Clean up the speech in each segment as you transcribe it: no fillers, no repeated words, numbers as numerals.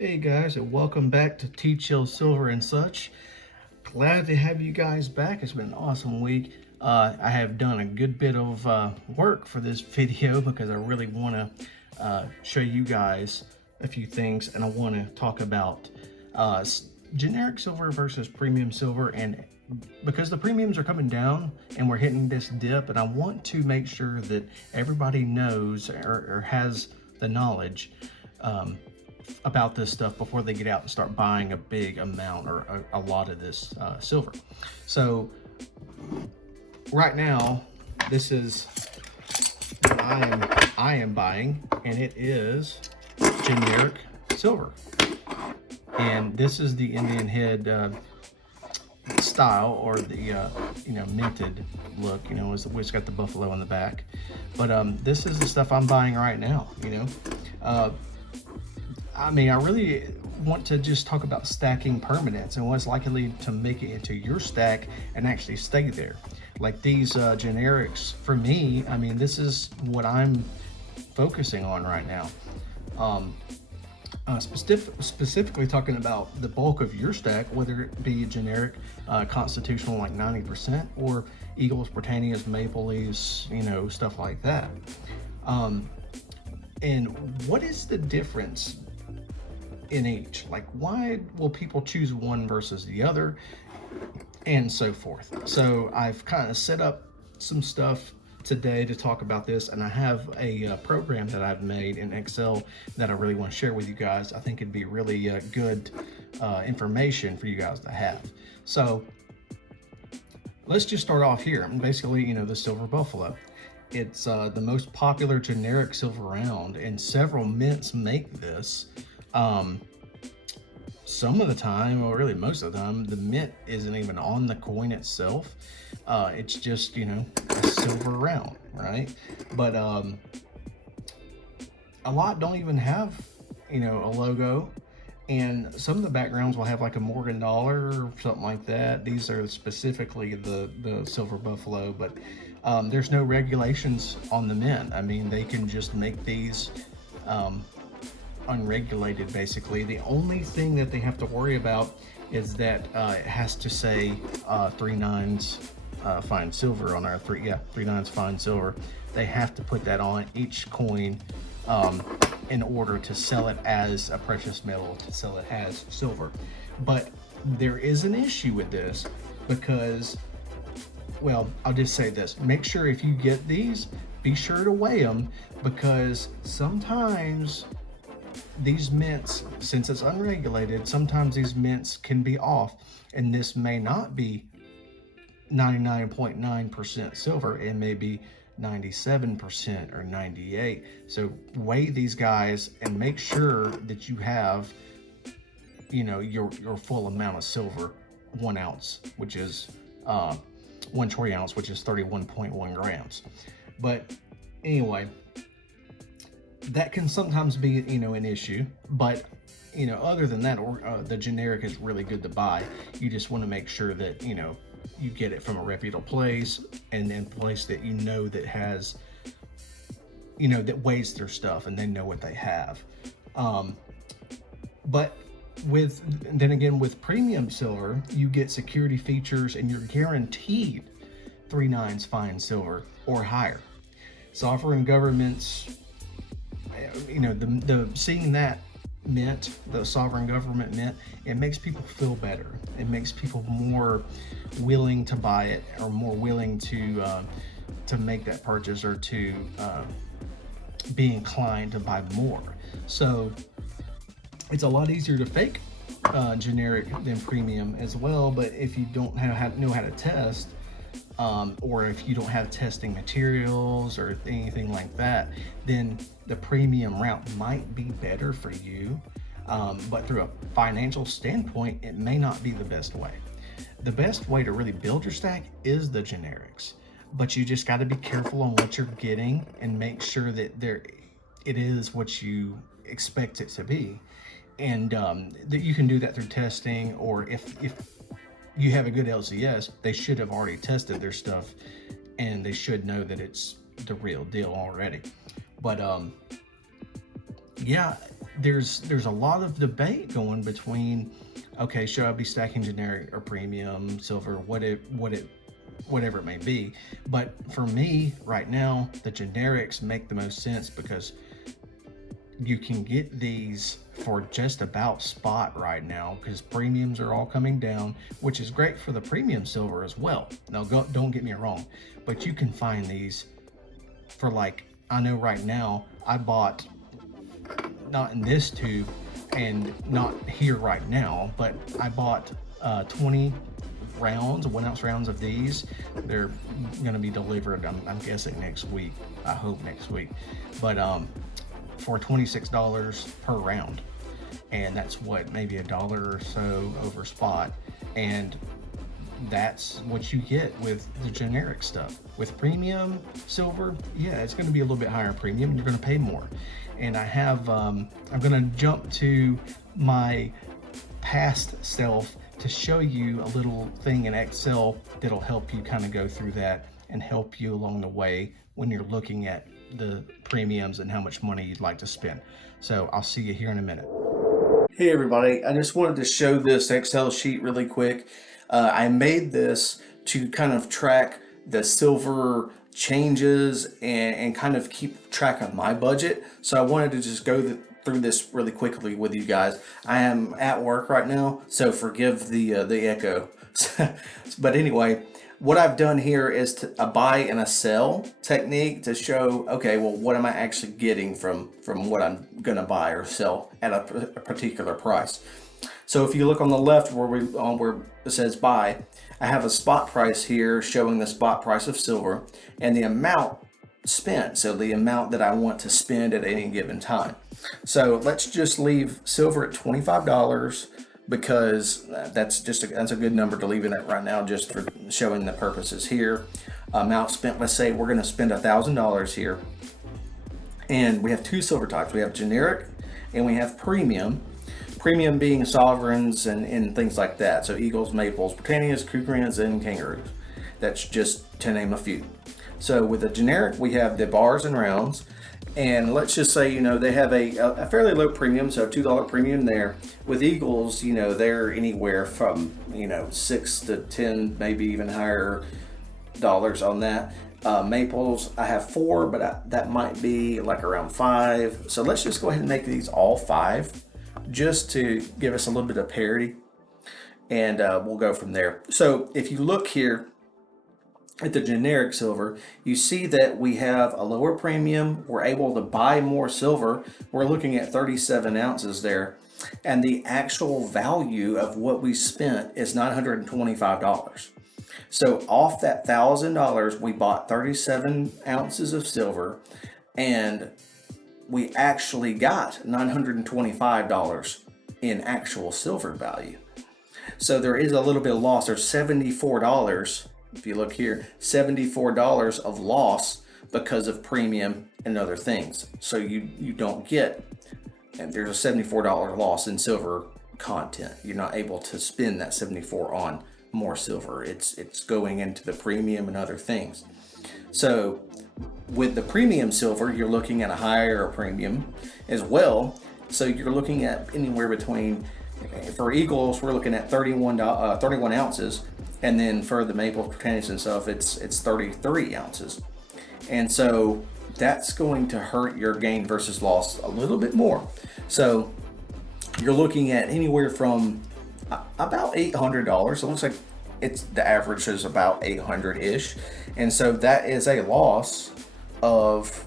Hey guys, and welcome back to Chill Silver and such. Glad to have you guys back. It's been an awesome week. I have done a good bit of work for this video because I really want to show you guys a few things, and I want to talk about generic silver versus premium silver. And because the premiums are coming down and we're hitting this dip, and I want to make sure that everybody knows or has the knowledge about this stuff before they get out and start buying a big amount or a lot of this silver. So right now, this is what I am buying, and it is generic silver. And this is the Indian head style, or the minted look. It's got the buffalo on the back. But this is the stuff I'm buying right now. I really want to just talk about stacking permanence and what's likely to make it into your stack and actually stay there. Like these generics, for me, this is what I'm focusing on right now. Specifically talking about the bulk of your stack, whether it be generic, constitutional like 90%, or Eagles, Britannias, Maple Leafs, stuff like that. And what is the difference in each? Like, why will people choose one versus the other, and so forth? So I've kind of set up some stuff today to talk about this, and I have a program that I've made in Excel that I really want to share with you guys. I think it'd be really good information for you guys to have. So let's just start off here. Basically, the Silver Buffalo. It's the most popular generic silver round, and several mints make this. Some of the time, or really most of the time, the mint isn't even on the coin itself. It's just, a silver round, right? But a lot don't even have, a logo. And some of the backgrounds will have like a Morgan dollar or something like that. These are specifically the Silver Buffalo, but there's no regulations on the mint. They can just make these unregulated, basically. The only thing that they have to worry about is that it has to say 3 nines fine silver on our 3 nines fine silver. They have to put that on each coin in order to sell it as a precious metal, to sell it as silver. But there is an issue with this because, well, I'll just say this: make sure if you get these, be sure to weigh them, because sometimes these mints, since it's unregulated, sometimes these mints can be off, and this may not be 99.9% silver. It may be 97% or 98%. So weigh these guys and make sure that you have, your full amount of silver, 1 ounce, which is 1 troy ounce, which is 31.1 grams. But anyway, that can sometimes be, an issue. But, other than that, the generic is really good to buy. You just want to make sure that, you get it from a reputable place, and then place that that has, that weighs their stuff and they know what they have. But with premium silver, you get security features, and you're guaranteed 3 nines fine silver or higher. Sovereign governments, the seeing that mint, the sovereign government mint, it makes people feel better. It makes people more willing to buy it, or more willing to make that purchase, or to be inclined to buy more. So it's a lot easier to fake generic than premium as well. But if you don't know how to test, or if you don't have testing materials or anything like that, then the premium route might be better for you. But through a financial standpoint, it may not be the best way. The best way to really build your stack is the generics, but you just got to be careful on what you're getting and make sure that it is what you expect it to be. And that you can do that through testing, or if you have a good LCS, they should have already tested their stuff, and they should know that it's the real deal already. But yeah, there's a lot of debate going between, okay, should I be stacking generic or premium silver, whatever it may be. But for me right now, the generics make the most sense because you can get these for just about spot right now, because premiums are all coming down, which is great for the premium silver as well. Now don't get me wrong, but you can find these for, like, I know right now I bought, not in this tube and not here right now, but I bought 20 rounds, 1 ounce rounds of these. They're going to be delivered, I'm guessing next week. I hope next week. But for $26 per round, and that's what, maybe $1 or so over spot. And that's what you get with the generic stuff. With premium silver, yeah, it's going to be a little bit higher premium. You're going to pay more. And I have, I'm going to jump to my past self to show you a little thing in Excel that'll help you kind of go through that and help you along the way when you're looking at the premiums and how much money you'd like to spend. So I'll see you here in a minute. Hey everybody, I just wanted to show this Excel sheet really quick. I made this to kind of track the silver changes and kind of keep track of my budget. So I wanted to just go through this really quickly with you guys. I am at work right now, so forgive the echo. But anyway, what I've done here is a buy and a sell technique to show, okay, well, what am I actually getting from what I'm gonna buy or sell at a particular price. So if you look on the left where it says buy, I have a spot price here showing the spot price of silver and the amount spent, so the amount that I want to spend at any given time. So let's just leave silver at $25, because that's a good number to leave it at right now, just for showing the purposes here. Amount spent, let's say we're going to spend $1,000 here, and we have two silver types. We have generic and we have premium. Premium being sovereigns and things like that. So eagles, maples, Britannias, Kukrians, and kangaroos. That's just to name a few. So with the generic, we have the bars and rounds. And let's just say, they have a fairly low premium, so $2 premium there. With eagles, they're anywhere from, 6 to 10, maybe even higher dollars on that. Maples, I have 4, but that might be like around 5. So let's just go ahead and make these all 5, just to give us a little bit of parity, and we'll go from there. So if you look here at the generic silver, you see that we have a lower premium. We're able to buy more silver. We're looking at 37 ounces there, and the actual value of what we spent is $925. So off that $1,000, we bought 37 ounces of silver, and we actually got $925 in actual silver value. So there is a little bit of loss. There's $74, if you look here, $74 of loss because of premium and other things. So you don't get, and there's a $74 loss in silver content. You're not able to spend that 74 on more silver. It's going into the premium and other things. So with the premium silver, you're looking at a higher premium as well. So you're looking at anywhere between, for eagles, we're looking at 31 ounces. And then for the maple, Britannias and stuff, it's 33 ounces. And so that's going to hurt your gain versus loss a little bit more. So you're looking at anywhere from about $800. So it looks like the average is about 800-ish. And so that is a loss of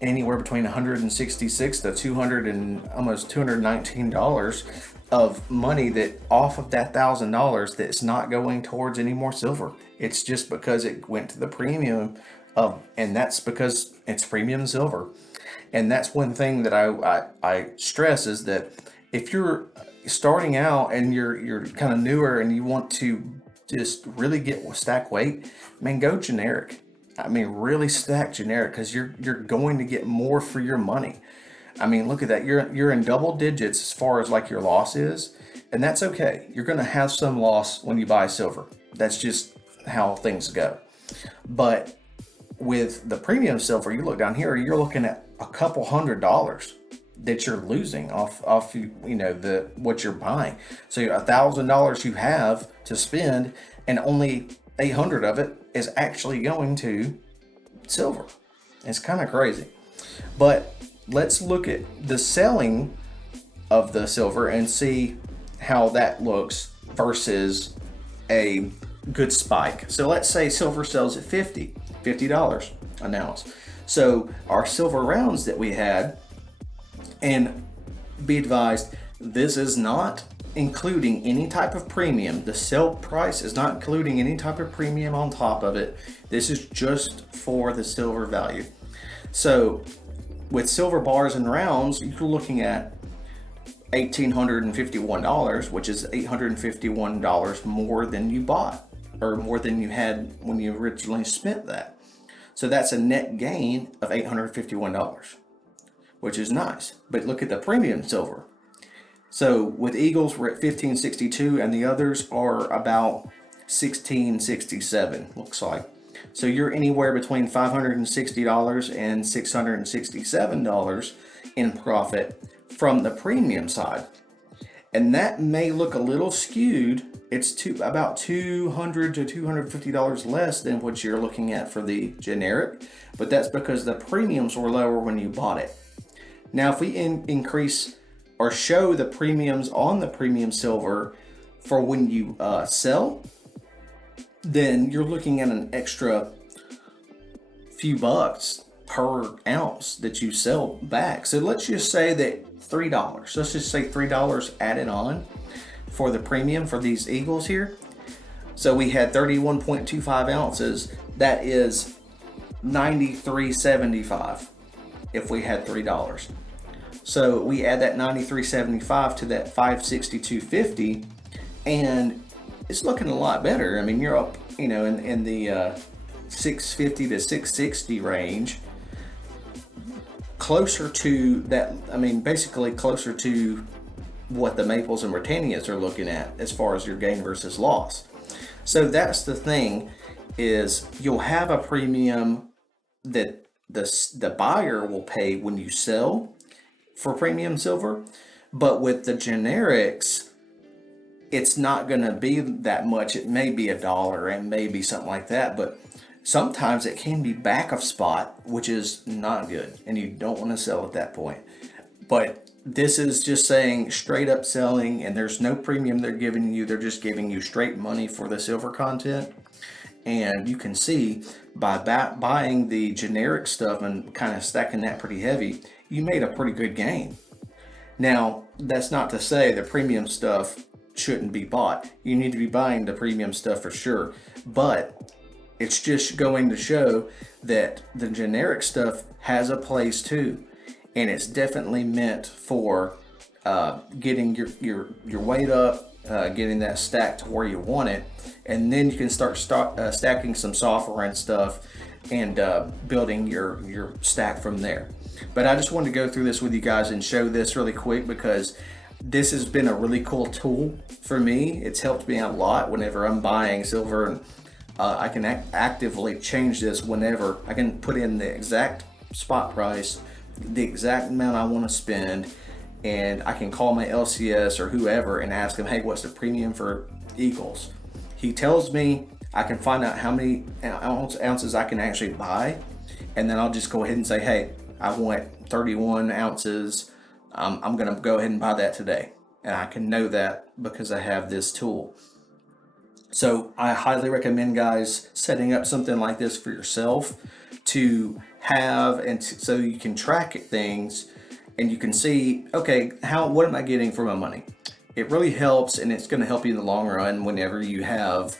anywhere between $166 to $200 and almost $219 of money that off of that $1,000 that's not going towards any more silver. It's just because it went to the premium and that's because it's premium silver. And that's one thing that I stress, is that if you're starting out and you're kind of newer and you want to just really get stack weight, man, go generic. I mean, really stack generic, because you're going to get more for your money. I mean, look at that. You're in double digits as far as like your loss is, and that's okay. You're going to have some loss when you buy silver. That's just how things go. But with the premium silver, you look down here, you're looking at a couple $100 that you're losing off the what you're buying. So $1,000 you have to spend, and only 800 of it is actually going to silver. It's kind of crazy. But let's look at the selling of the silver and see how that looks versus a good spike. So let's say silver sells at $50 an ounce. So our silver rounds that we had, and be advised, this is not including any type of premium. The sale price is not including any type of premium on top of it. This is just for the silver value. So with silver bars and rounds, you're looking at $1,851, which is $851 more than you bought, or more than you had when you originally spent that. So that's a net gain of $851, which is nice. But look at the premium silver. So with Eagles, we're at 1562, and the others are about 1667, looks like. So you're anywhere between $560 and $667 in profit from the premium side. And that may look a little skewed. It's about $200 to $250 less than what you're looking at for the generic, but that's because the premiums were lower when you bought it. Now, if we increase or show the premiums on the premium silver for when you sell, then you're looking at an extra few bucks per ounce that you sell back. So let's just say that $3, let's just say $3 added on for the premium for these Eagles here. So we had 31.25 ounces. That is $93.75 if we had $3. So we add that $93.75 to that $562.50, and it's looking a lot better. I mean, you're up, in the $650 to $660 range, closer to that. I mean, basically closer to what the Maples and Britannias are looking at as far as your gain versus loss. So that's the thing, is you'll have a premium that the buyer will pay when you sell for premium silver, but with the generics, it's not going to be that much. It may be $1 and maybe something like that, but sometimes it can be back of spot, which is not good, and you don't want to sell at that point. But this is just saying straight up selling, and there's no premium they're giving you. They're just giving you straight money for the silver content. And you can see by buying the generic stuff and kind of stacking that pretty heavy, you made a pretty good gain. Now, that's not to say the premium stuff shouldn't be bought. You need to be buying the premium stuff for sure. But it's just going to show that the generic stuff has a place too. And it's definitely meant for getting your weight up, getting that stacked to where you want it, and then you can start stacking some software and stuff, and building your stack from there. But I just wanted to go through this with you guys and show this really quick, because this has been a really cool tool for me. It's helped me out a lot whenever I'm buying silver, and I can actively change this whenever. I can put in the exact spot price, the exact amount I want to spend, and I can call my LCS or whoever and ask them, hey, what's the premium for Eagles? He tells me. I can find out how many ounces I can actually buy, and then I'll just go ahead and say, hey, I want 31 ounces. I'm going to go ahead and buy that today. And I can know that because I have this tool. So I highly recommend, guys, setting up something like this for yourself to have, and so you can track things and you can see, okay, what am I getting for my money? It really helps, and it's going to help you in the long run whenever you have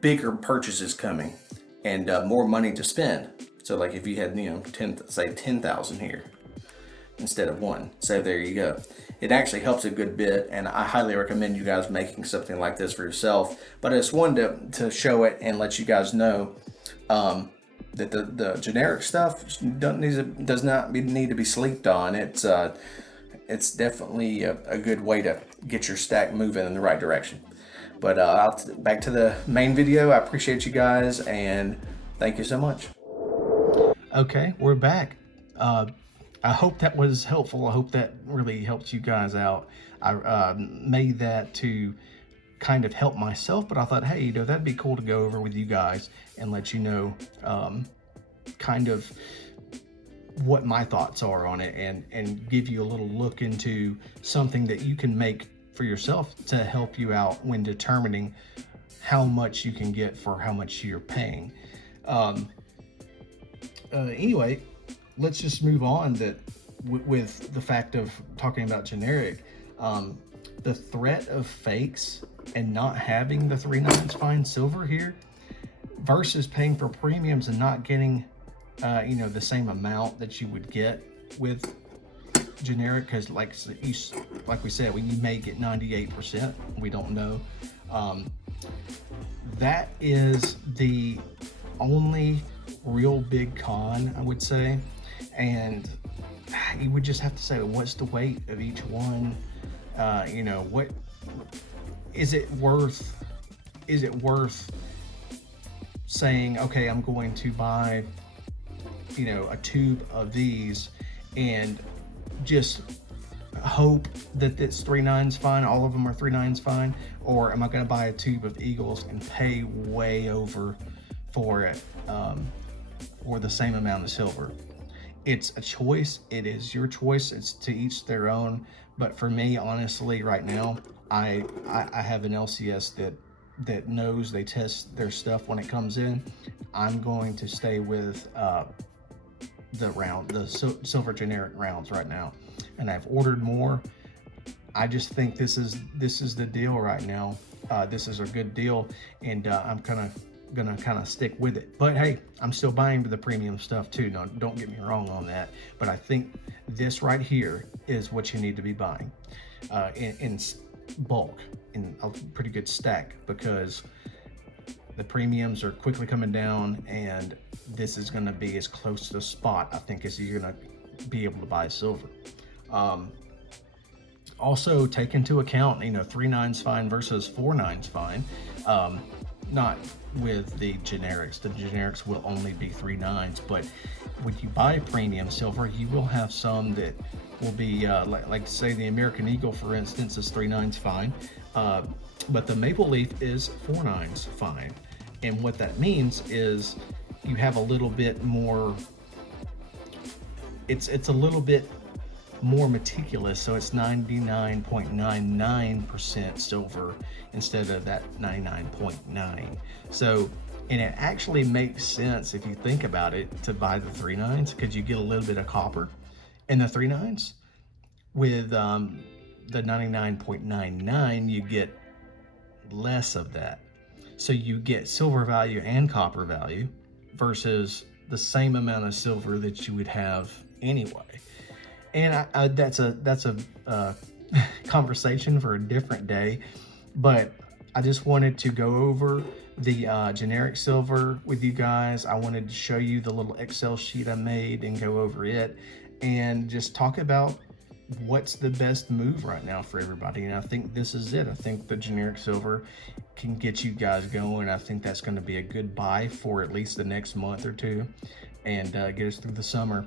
bigger purchases coming and more money to spend. So like if you had, 10,000 here instead of one. So there you go. It actually helps a good bit, and I highly recommend you guys making something like this for yourself. But I just wanted to show it and let you guys know that the generic stuff does not need to be slept on. It's definitely a good way to get your stack moving in the right direction. But back to the main video. I appreciate you guys, and thank you so much. Okay, we're back. I hope that was helpful. I hope that really helped you guys out. I made that to kind of help myself, but I thought, hey, that'd be cool to go over with you guys and let you know kind of what my thoughts are on it, and give you a little look into something that you can make for yourself to help you out when determining how much you can get for how much you're paying. Anyway, let's just move on with the fact of talking about generic. The threat of fakes and not having the 3/9 fine silver here versus paying for premiums and not getting the same amount that you would get with generic, because like we said, you may get 98%, we don't know. That is the only real big con, I would say. And you would just have to say, what's the weight of each one? What is it worth? Is it worth saying, okay, I'm going to buy a tube of these and just hope that it's 3/9 fine, all of them are 3/9 fine? Or am I going to buy a tube of Eagles and pay way over for it, or the same amount of silver? It's a choice. It is your choice. It's to each their own. But for me, honestly, right now, I have an LCS that knows they test their stuff when it comes in. I'm going to stay with the silver generic rounds right now, and I've ordered more. I just think this is the deal right now. This is a good deal, and I'm gonna kind of stick with it. But hey, I'm still buying the premium stuff too. No, don't get me wrong on that. But I think this right here is what you need to be buying in bulk, in a pretty good stack, because the premiums are quickly coming down, and this is going to be as close to the spot, I think, as you're going to be able to buy silver. Also, take into account, 3/9 fine versus 4/9 fine. Not with the generics. The generics will only be 3/9, but when you buy premium silver, you will have some that will be like say the American Eagle, for instance, is 3/9 fine, but the Maple Leaf is 4/9 fine. And what that means is you have a little bit more, it's a little bit more meticulous, so it's 99.99% silver instead of that 99.9. So, and it actually makes sense if you think about it to buy the 3/9s, because you get a little bit of copper in the 3/9s. With the 99.99, you get less of that. So you get silver value and copper value versus the same amount of silver that you would have anyway. And that's a conversation for a different day, but I just wanted to go over the generic silver with you guys. I wanted to show you the little Excel sheet I made and go over it and just talk about what's the best move right now for everybody. And I think this is it. I think the generic silver can get you guys going. I think that's going to be a good buy for at least the next month or two, and get us through the summer.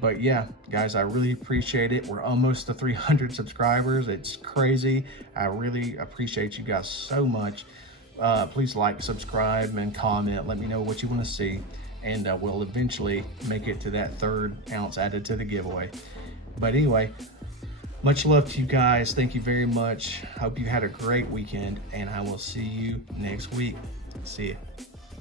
But yeah, guys, I really appreciate it. We're almost to 300 subscribers. It's crazy. I really appreciate you guys so much. Please like, subscribe, and comment. Let me know what you want to see, and we'll eventually make it to that 3rd ounce added to the giveaway. But anyway, much love to you guys. Thank you very much. Hope you had a great weekend, and I will see you next week. See ya.